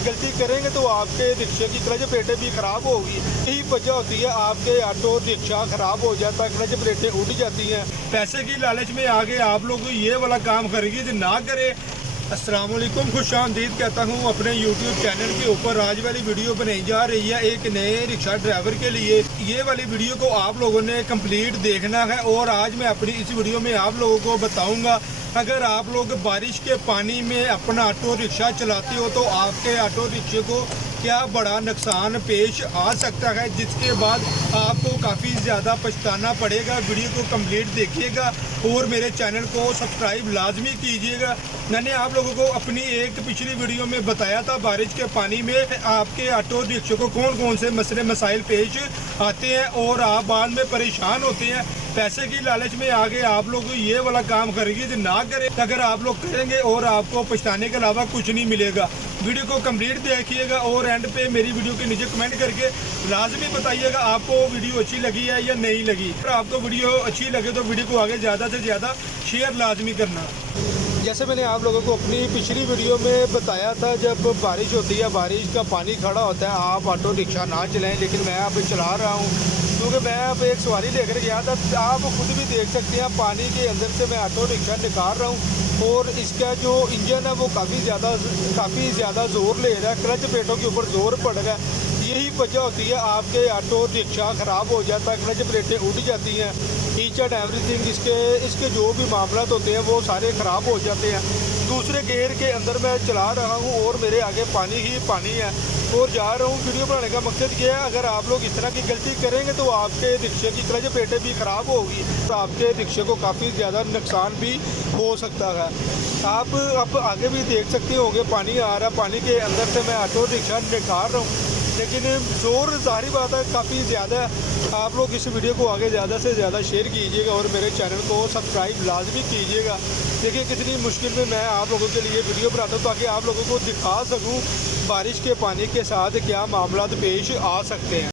गलती करेंगे तो आपके रिक्शे की क्लच प्लेटें भी ख़राब होगी। यही वजह होती है आपके ऑटो रिक्शा ख़राब हो जाता है, क्लच प्लेटें उठ जाती हैं। पैसे की लालच में आगे आप लोग ये वाला काम करेंगे ना करें। अस्सलाम वालेकुम, खुशामदीद कहता हूँ अपने YouTube चैनल के ऊपर। आज वाली वीडियो बनाई जा रही है एक नए रिक्शा ड्राइवर के लिए। ये वाली वीडियो को आप लोगों ने कंप्लीट देखना है और आज मैं अपनी इस वीडियो में आप लोगों को बताऊंगा, अगर आप लोग बारिश के पानी में अपना ऑटो रिक्शा चलाते हो तो आपके ऑटो रिक्शे को क्या बड़ा नुकसान पेश आ सकता है, जिसके बाद आपको काफ़ी ज़्यादा पछताना पड़ेगा। वीडियो को कंप्लीट देखिएगा और मेरे चैनल को सब्सक्राइब लाजमी कीजिएगा। मैंने आप लोगों को अपनी एक पिछली वीडियो में बताया था बारिश के पानी में आपके ऑटो रिक्शे को कौन कौन से मसले मसाइल पेश आते हैं और आप बाद में परेशान होते हैं। पैसे की लालच में आगे आप लोग ये वाला काम करेंगे ना करें। अगर आप लोग करेंगे और आपको पछताने के अलावा कुछ नहीं मिलेगा। वीडियो को कंप्लीट देखिएगा और एंड पे मेरी वीडियो के नीचे कमेंट करके लाजमी बताइएगा आपको वीडियो अच्छी लगी है या नहीं लगी। अगर आपको वीडियो अच्छी लगे तो वीडियो को आगे ज़्यादा से ज़्यादा शेयर लाजमी करना। जैसे मैंने आप लोगों को अपनी पिछली वीडियो में बताया था, जब बारिश होती है, बारिश का पानी खड़ा होता है, आप ऑटो रिक्शा ना चलाएं। लेकिन मैं अब चला रहा हूँ क्योंकि मैं अब एक सवारी लेकर गया था। आप खुद भी देख सकते हैं पानी के अंदर से मैं ऑटो रिक्शा निकाल रहा हूँ और इसका जो इंजन है वो काफ़ी ज़्यादा ज़ोर ले रहा है, क्लच प्लेटों के ऊपर ज़ोर पड़ रहा है। यही वजह होती है आपके ऑटो रिक्शा ख़राब हो जाता है, क्लच प्लेटें उठ जाती हैं, ईच एंड एवरीथिंग इसके जो भी मामला होते हैं वो सारे ख़राब हो जाते हैं। दूसरे गियर के अंदर मैं चला रहा हूँ और मेरे आगे पानी ही पानी है और जा रहा हूँ। वीडियो बनाने का मकसद ये है, अगर आप लोग इस तरह की गलती करेंगे तो आपके रिक्शे की क्लच प्लेटें भी ख़राब होगी, तो आपके रिक्शे को काफ़ी ज़्यादा नुकसान भी हो सकता है। आप अब आगे भी देख सकते होंगे पानी आ रहा है, पानी के अंदर से मैं ऑटो रिक्शा निकाल रहा हूँ, लेकिन ज़ोर जाहिर बात है काफ़ी ज़्यादा है। आप लोग इस वीडियो को आगे ज़्यादा से ज़्यादा शेयर कीजिएगा और मेरे चैनल को सब्सक्राइब लाजमी कीजिएगा। देखिए कितनी मुश्किल में मैं आप लोगों के लिए वीडियो बनाता हूँ ताकि आप लोगों को दिखा सकूँ बारिश के पानी के साथ क्या मामला पेश आ सकते हैं।